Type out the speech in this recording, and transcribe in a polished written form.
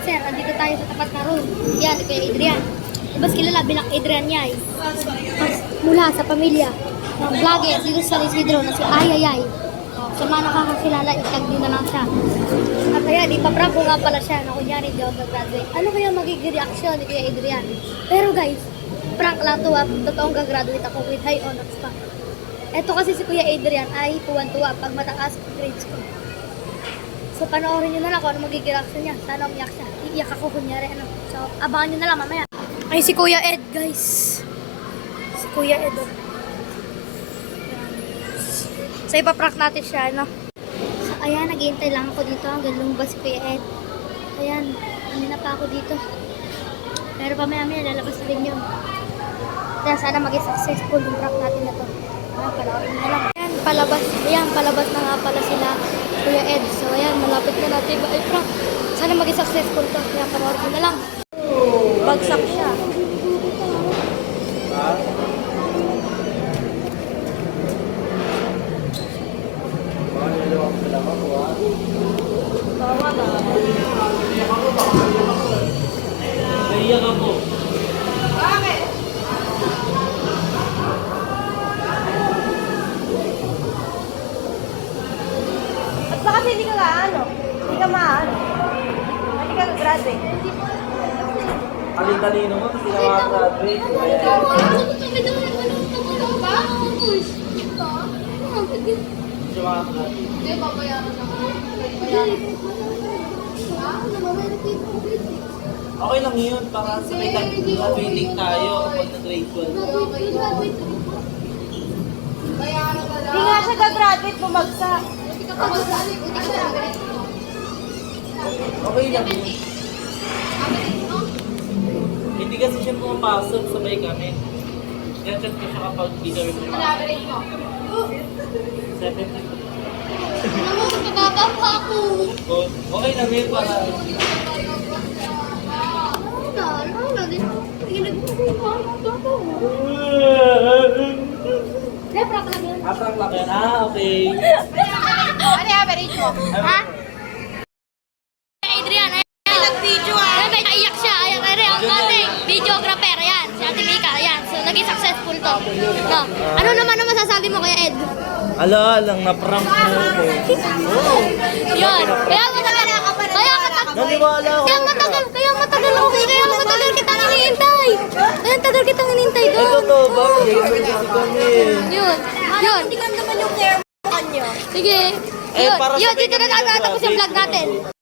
sir, andito tayo sa tapat na room. Yan, ito yung Adrian. Mas kilala bilang Adrian Yay. Mula sa pamilya ng vlogger dito sa San Isidro na si Ayayay. Sa mga nakakakilala, itag din na lang siya. At ayan, ipaprabo nga pala siya na kunyari hindi ako gagraduate. Ano kaya magiging reaction ni Kuya Adrian? Pero guys, prank lang to, totoong gagraduate ako with high honors pa. Eto kasi si Kuya Adrian ay tuwan-tuwa pag mataas ang grades ko. So panoorin nyo na lang kung ano magiging reaction niya. Sana umiyak siya. Iiyak ako kunyari ano. So abangan nyo na lang mamaya. Ay si Kuya Ed guys. Si Kuya Ed. Oh. So ipaprank natin siya no. So ayan, naghihintay lang ako dito hanggang lumabas si Kuya Ed. Ayan, na pa ako dito. Pero pamaya-maya lalabas na rin yun. Kaya sana maging successful yung prank natin na to. Panoorin na lang. Ayan, palabas na nga pala sila Kuya Ed. So ayan, malapit na natin ba ay prank. Sana maging successful to. Kaya panoorin na lang. Bagsak siya. Naiyak ako. Bakit? At baka kasi hindi ka gaano? Hindi ka maano? Hindi ka graduate? Talino mo kasi nakaka-graduate. Siya makaka-graduate. Hindi, babayaran ako. Okay lang yun, para sa may graduating tayo pag na-grade 12. Hindi nga siya gagraduate, bumagsak. Okay lang yun. Hindi kasi siya pumapasok, sabay kami. Kaya chat ko siya kapag di kami pumapasok. 70. Nababa pa ako. Okay lang yun para... Aprak lang yan. Okay. Ano yung average mo? Ha? Adrian, ayan. Nag-video ah. Ayan, naiyak siya. Ayan, ayan, ang ating videographer. Ayan, si Ate Mika. Ayan, so naging successful to. No. Ano naman ang masasabi mo kaya Ed? Ala, lang na-prank mo ako. Yun. Kaya matagal. Naniwala ako. Kaya matagal ako. Kaya matagal kitang hinihintay. Kaya tagal kitang hinihintay Ay, doon. totoo ba? Kasi kami. Yun. Yun. Hindi ka naman yung care mo kanyo. Sige. Eh, Yun. para Yun, sabay dito na kami natatapos yung vlog nag-graduate. natin.